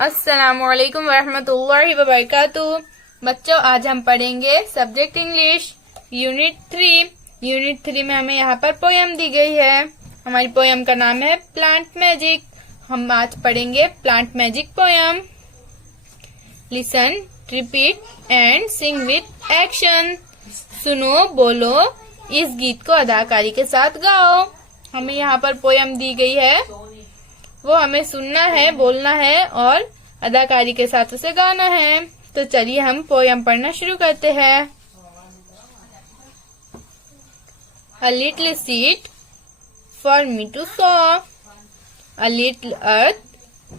अस्सलामुअलैकुम वरहमतुल्लाहि वबरकातुहू। बच्चों, आज हम पढ़ेंगे सब्जेक्ट इंग्लिश यूनिट 3 में हमें यहाँ पर पोयम दी गई है। हमारी पोयम का नाम है प्लांट मैजिक। हम आज पढ़ेंगे plant magic poem. Listen, repeat and Singh with action. सुनो, बोलो, इस गीत को अदाकारी के साथ गाओ। हमें यहाँ पर पोयम दी गई है, वो हमें सुनना है, बोलना है और अदाकारी के साथ उसे गाना है। तो चलिए हम पोयम पढ़ना शुरू करते हैं। A little seed for me to sow, a little earth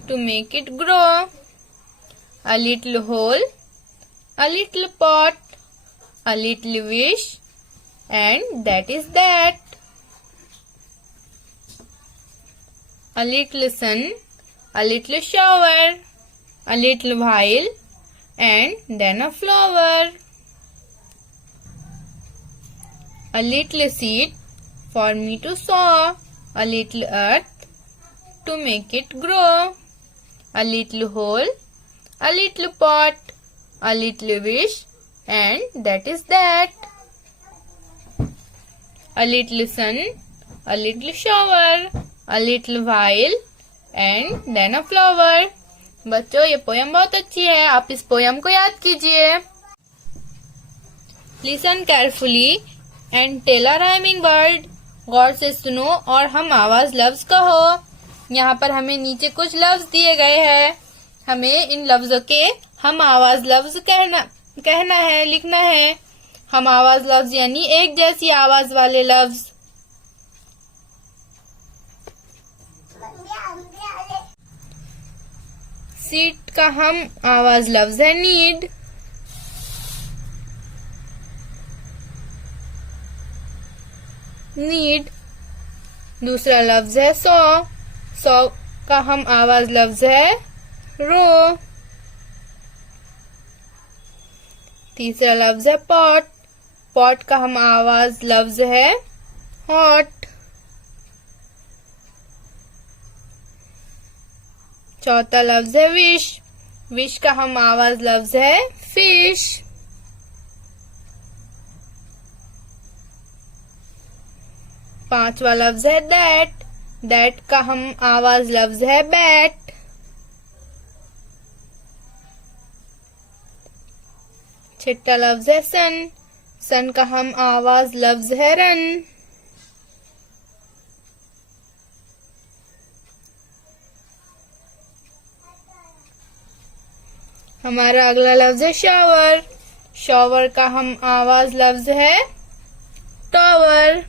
to make it grow, a little hole, a little pot, a little wish, and that is that. A little sun, a little shower, a little while, and then a flower. A little seed for me to sow, a little earth to make it grow, a little hole, a little pot, a little wish, and that is that. A little sun, a little shower, a little while, and then a flower. बच्चों, ये poem बहुत अच्छी है, आप इस poem को याद कीजिए। Listen carefully and tell a rhyming word. गौर से सुनो और हम आवाज लफ्ज कहो। यहाँ पर हमें नीचे कुछ लफ्ज दिए गए हैं, हमें इन लफ्जों के हम आवाज लफ्ज कहना है, लिखना है। हम आवाज लफ्ज यानी एक जैसी आवाज वाले लफ्ज। सीट का हम आवाज लफ्ज है नीड। दूसरा लफ्ज है सौ का हम आवाज लफ्ज है रो। तीसरा लफ्ज है पॉट का हम आवाज लफ्ज है हॉट। चौथा लफ्ज है विश का हम आवाज लफ्ज है फिश। पांचवा लफ्ज है दैट का हम आवाज लफ्ज है बैट। छठा लफ्ज है सन का हम आवाज लफ्ज है रन। हमारा अगला लफ्ज है शॉवर का हम आवाज लफ्ज है टॉवर।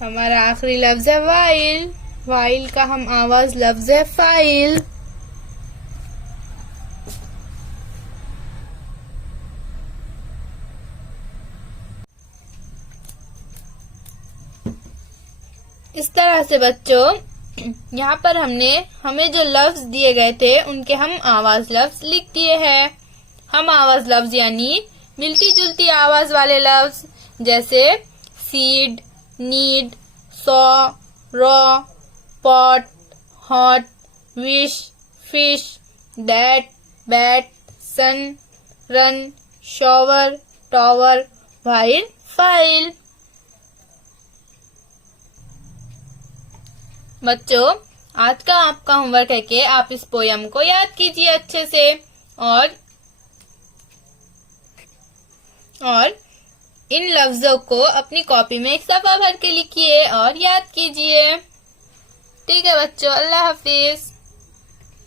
हमारा आखिरी लफ्ज है वाइल का हम आवाज लफ्ज है फाइल। इस तरह से बच्चों, यहाँ पर हमें जो लफ्ज दिए गए थे उनके हम आवाज लफ्ज लिख दिए हैं। हम आवाज लफ्ज यानी मिलती जुलती आवाज वाले लफ्ज, जैसे seed, need, saw, raw, pot, hot, wish, fish, that, bat, sun, run, shower, tower, while, file. बच्चों, आज का आपका होमवर्क है कि आप इस पोयम को याद कीजिए अच्छे से और इन लफ्जों को अपनी कॉपी में एक सफा भर के लिखिए और याद कीजिए। ठीक है बच्चों, अल्लाह हाफिज।